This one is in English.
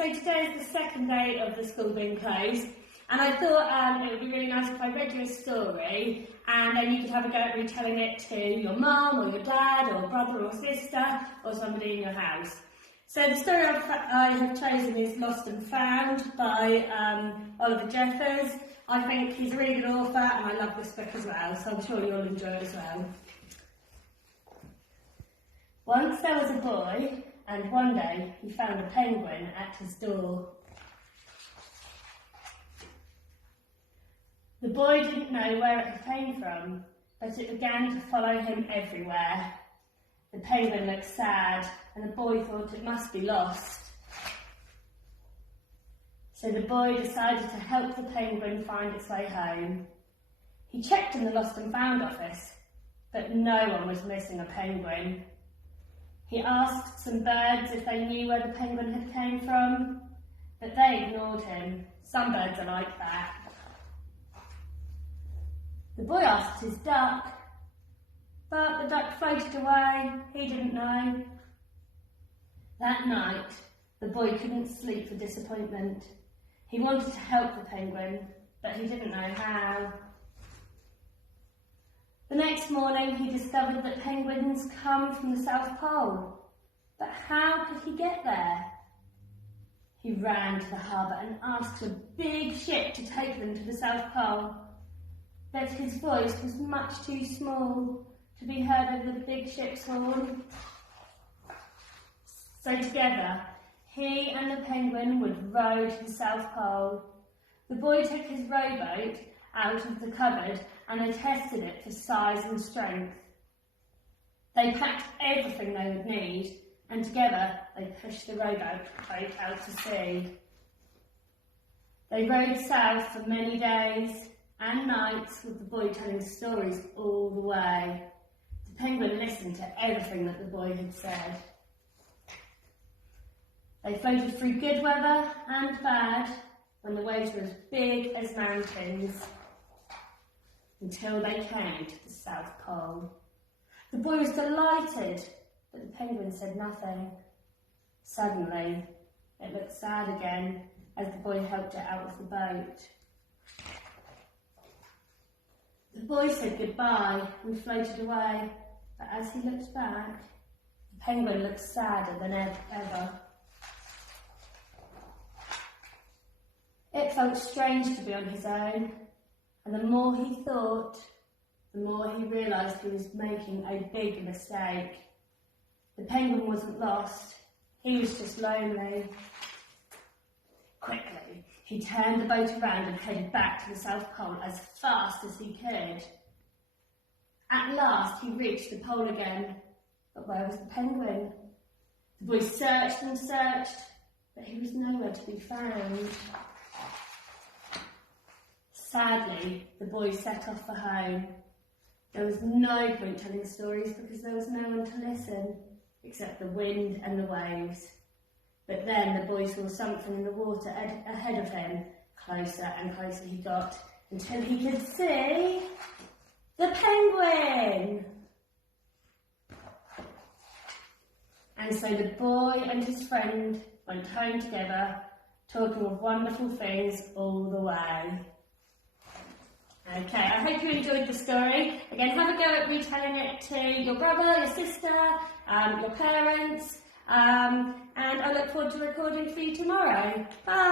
so today is the second day of the school being closed, and I thought it would be really nice if I read you a story and then you could have a go at retelling it to your mum or your dad or brother or sister or somebody in your house. So the story I have chosen is Lost and Found by Oliver Jeffers. I think he's a really good author and I love this book as well, so I'm sure you'll enjoy it as well. Once there was a boy, and one day he found a penguin at his door. The boy didn't know where it came from, but it began to follow him everywhere. The penguin looked sad, and the boy thought it must be lost. So the boy decided to help the penguin find its way home. He checked in the Lost and Found office, but no one was missing a penguin. He asked some birds if they knew where the penguin had came from, but they ignored him. Some birds are like that. The boy asked his duck, but the duck floated away. He didn't know. That night, the boy couldn't sleep for disappointment. He wanted to help the penguin, but he didn't know how. The next morning, he discovered that penguins come from the South Pole. But how could he get there? He ran to the harbour and asked a big ship to take them to the South Pole. But his voice was much too small to be heard over the big ship's horn. So together, he and the penguin would row to the South Pole. The boy took his rowboat out of the cupboard and they tested it for size and strength. They packed everything they would need, and together they pushed the rowboat out to sea. They rowed south for many days and nights with the boy telling stories all the way. The penguin listened to everything that the boy had said. They floated through good weather and bad, when the waves were as big as mountains, until they came to the South Pole. The boy was delighted, but the penguin said nothing. Suddenly, it looked sad again as the boy helped it out of the boat. The boy said goodbye and floated away, but as he looked back, the penguin looked sadder than ever. It felt strange to be on his own, and the more he thought, the more he realised he was making a big mistake. The penguin wasn't lost, he was just lonely. Quickly, he turned the boat around and headed back to the South Pole as fast as he could. At last, he reached the pole again, but where was the penguin? The boy searched and searched, but he was nowhere to be found. Sadly, the boy set off for home. There was no point telling stories because there was no one to listen, except the wind and the waves. But then the boy saw something in the water ahead of him. Closer and closer he got, until he could see the penguin. And so the boy and his friend went home together, talking of wonderful things all the way. Okay, I hope you enjoyed the story. Again, have a go at retelling it to your brother, your sister, your parents, and I look forward to recording for you tomorrow. Bye!